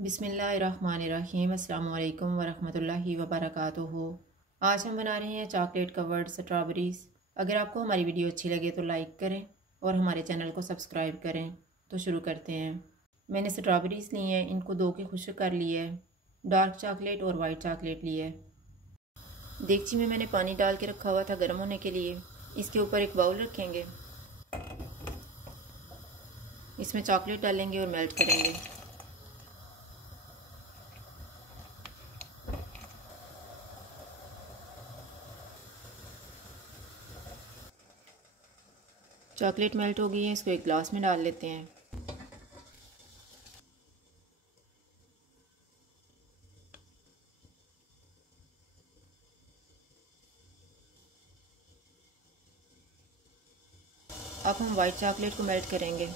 बिस्मिल्लाहिर्रहमानिर्रहीम। अस्सलाम वालेकुम वरहमतुल्लाहि वबरकातुहू। आज हम बना रहे हैं चॉकलेट कवर्ड स्ट्रॉबेरीज़। अगर आपको हमारी वीडियो अच्छी लगे तो लाइक करें और हमारे चैनल को सब्सक्राइब करें। तो शुरू करते हैं। मैंने स्ट्रॉबेरीज़ ली हैं, इनको धो के खुश्क कर लिया है। डार्क चॉकलेट और वाइट चॉकलेट लिया है। देगची में मैंने पानी डाल के रखा हुआ था गर्म होने के लिए। इसके ऊपर एक बाउल रखेंगे, इसमें चॉकलेट डालेंगे और मेल्ट करेंगे। चॉकलेट मेल्ट हो गई है, इसको एक ग्लास में डाल लेते हैं। अब हम वाइट चॉकलेट को मेल्ट करेंगे।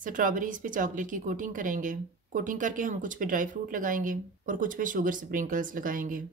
स्ट्रॉबेरीज़ पे चॉकलेट की कोटिंग करेंगे। कोटिंग करके हम कुछ पे ड्राई फ्रूट लगाएंगे और कुछ पे शुगर स्प्रिंकल्स लगाएंगे।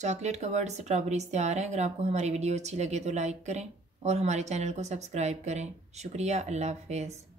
चॉकलेट कवर्ड स्ट्रॉबेरीज़ तैयार हैं। अगर आपको हमारी वीडियो अच्छी लगे तो लाइक करें और हमारे चैनल को सब्सक्राइब करें। शुक्रिया। अल्लाह हाफ़िज़।